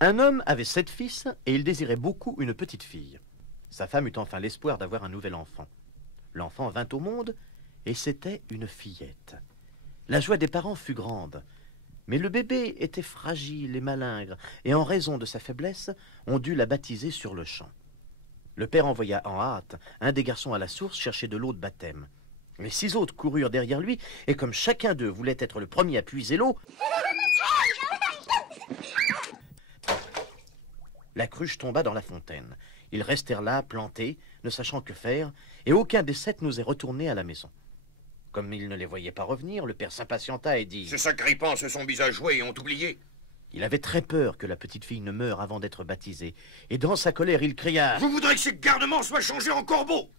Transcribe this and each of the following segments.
Un homme avait 7 fils et il désirait beaucoup une petite fille. Sa femme eut enfin l'espoir d'avoir un nouvel enfant. L'enfant vint au monde et c'était une fillette. La joie des parents fut grande, mais le bébé était fragile et malingre et en raison de sa faiblesse, on dut la baptiser sur le champ. Le père envoya en hâte un des garçons à la source chercher de l'eau de baptême. Les 6 autres coururent derrière lui et comme chacun d'eux voulait être le premier à puiser l'eau, la cruche tomba dans la fontaine. Ils restèrent là, plantés, ne sachant que faire, et aucun des 7 n'osait retourner à la maison. Comme ils ne les voyaient pas revenir, le père s'impatienta et dit « Ces sacripants se sont mis à jouer et ont oublié. » Il avait très peur que la petite fille ne meure avant d'être baptisée, et dans sa colère, il cria « Vous voudrez que ces garnements soient changés en corbeaux ?»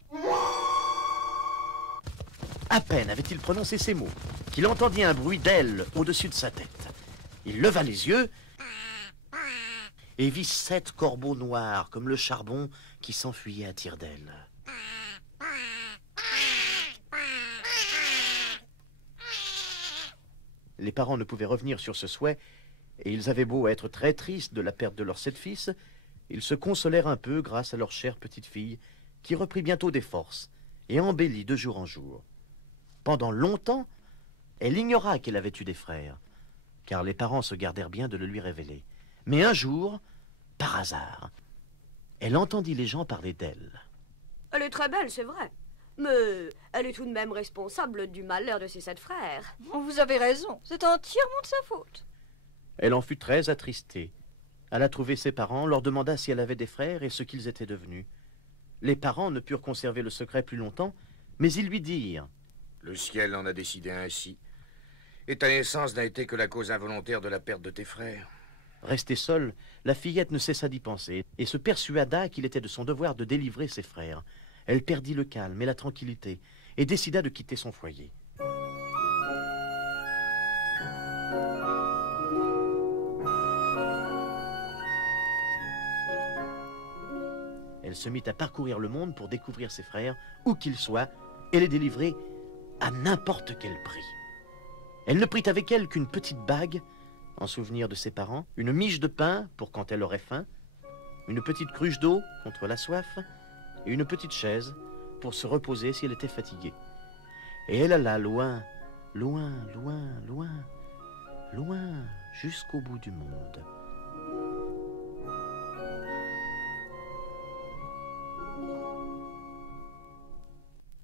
À peine avait-il prononcé ces mots qu'il entendit un bruit d'ailes au-dessus de sa tête. Il leva les yeux et vit 7 corbeaux noirs comme le charbon qui s'enfuyaient à tire-d'aile. Les parents ne pouvaient revenir sur ce souhait, et ils avaient beau être très tristes de la perte de leurs 7 fils, ils se consolèrent un peu grâce à leur chère petite fille, qui reprit bientôt des forces et embellit de jour en jour. Pendant longtemps, elle ignora qu'elle avait eu des frères, car les parents se gardèrent bien de le lui révéler. Mais un jour, par hasard, elle entendit les gens parler d'elle. Elle est très belle, c'est vrai. Mais elle est tout de même responsable du malheur de ses 7 frères. Vous avez raison, c'est entièrement de sa faute. Elle en fut très attristée. Alla trouver ses parents, leur demanda si elle avait des frères et ce qu'ils étaient devenus. Les parents ne purent conserver le secret plus longtemps, mais ils lui dirent « Le ciel en a décidé ainsi, et ta naissance n'a été que la cause involontaire de la perte de tes frères. » Restée seule, la fillette ne cessa d'y penser et se persuada qu'il était de son devoir de délivrer ses frères. Elle perdit le calme et la tranquillité et décida de quitter son foyer. Elle se mit à parcourir le monde pour découvrir ses frères, où qu'ils soient, et les délivrer à n'importe quel prix. Elle ne prit avec elle qu'une petite bague, en souvenir de ses parents, une miche de pain pour quand elle aurait faim, une petite cruche d'eau contre la soif, et une petite chaise pour se reposer si elle était fatiguée. Et elle alla loin, loin, loin, loin, loin, jusqu'au bout du monde.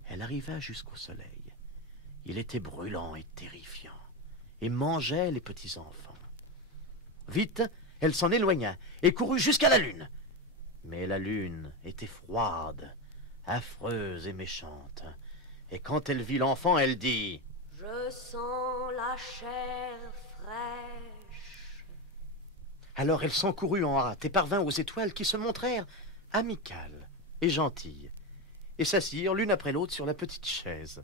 Elle arriva jusqu'au soleil. Il était brûlant et terrifiant, et mangeait les petits-enfants. Vite, elle s'en éloigna et courut jusqu'à la lune. Mais la lune était froide, affreuse et méchante. Et quand elle vit l'enfant, elle dit « Je sens la chair fraîche. » Alors elle s'encourut en hâte et parvint aux étoiles qui se montrèrent amicales et gentilles, et s'assirent l'une après l'autre sur la petite chaise.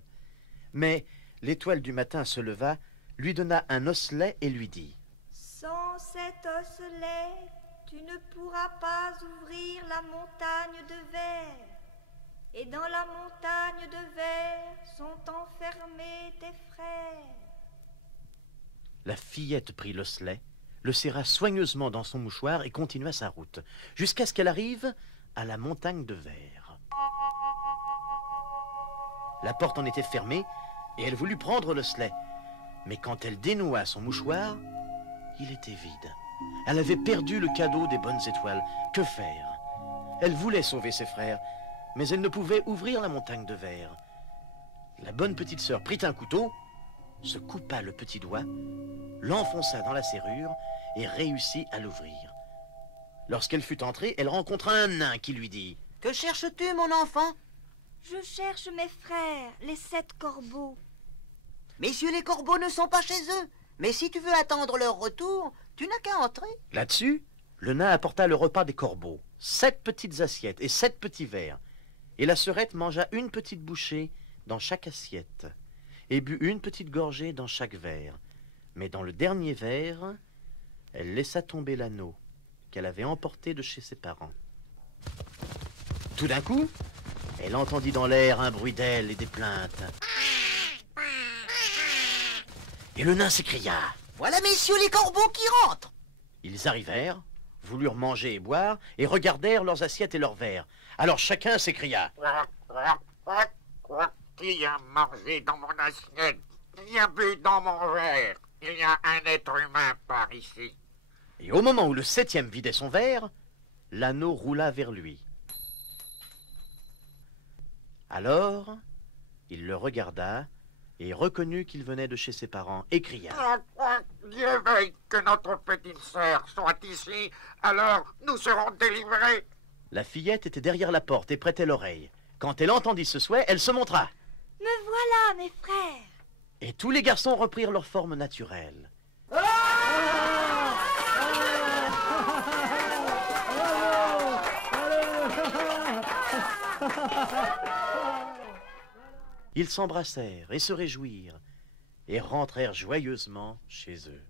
Mais l'étoile du matin se leva, lui donna un osselet et lui dit « Sans cet osselet, tu ne pourras pas ouvrir la montagne de verre. Et dans la montagne de verre sont enfermés tes frères. » La fillette prit l'osselet, le serra soigneusement dans son mouchoir et continua sa route, jusqu'à ce qu'elle arrive à la montagne de verre. La porte en était fermée et elle voulut prendre l'osselet. Mais quand elle dénoua son mouchoir, il était vide. Elle avait perdu le cadeau des bonnes étoiles. Que faire? Elle voulait sauver ses frères, mais elle ne pouvait ouvrir la montagne de verre. La bonne petite sœur prit un couteau, se coupa le petit doigt, l'enfonça dans la serrure et réussit à l'ouvrir. Lorsqu'elle fut entrée, elle rencontra un nain qui lui dit « Que cherches-tu, mon enfant ?»« Je cherche mes frères, les 7 corbeaux. »« Messieurs les corbeaux ne sont pas chez eux, mais si tu veux attendre leur retour, tu n'as qu'à entrer. » Là-dessus, le nain apporta le repas des corbeaux, 7 petites assiettes et 7 petits verres, et la sœurette mangea une petite bouchée dans chaque assiette, et but une petite gorgée dans chaque verre. Mais dans le dernier verre, elle laissa tomber l'anneau qu'elle avait emporté de chez ses parents. Tout d'un coup, elle entendit dans l'air un bruit d'ailes et des plaintes. Et le nain s'écria. Voilà, messieurs les corbeaux qui rentrent. Ils arrivèrent, voulurent manger et boire, et regardèrent leurs assiettes et leurs verres. Alors chacun s'écria. Qui a mangé dans mon assiette? Qui a bu dans mon verre? Il y a un être humain par ici. Et au moment où le 7e vidait son verre, l'anneau roula vers lui. Alors, il le regarda et reconnut qu'il venait de chez ses parents et cria. Dieu veuille que notre petite sœur soit ici, alors nous serons délivrés. La fillette était derrière la porte et prêtait l'oreille. Quand elle entendit ce souhait, elle se montra. Me voilà, mes frères. Et tous les garçons reprirent leur forme naturelle. Ils s'embrassèrent et se réjouirent et rentrèrent joyeusement chez eux.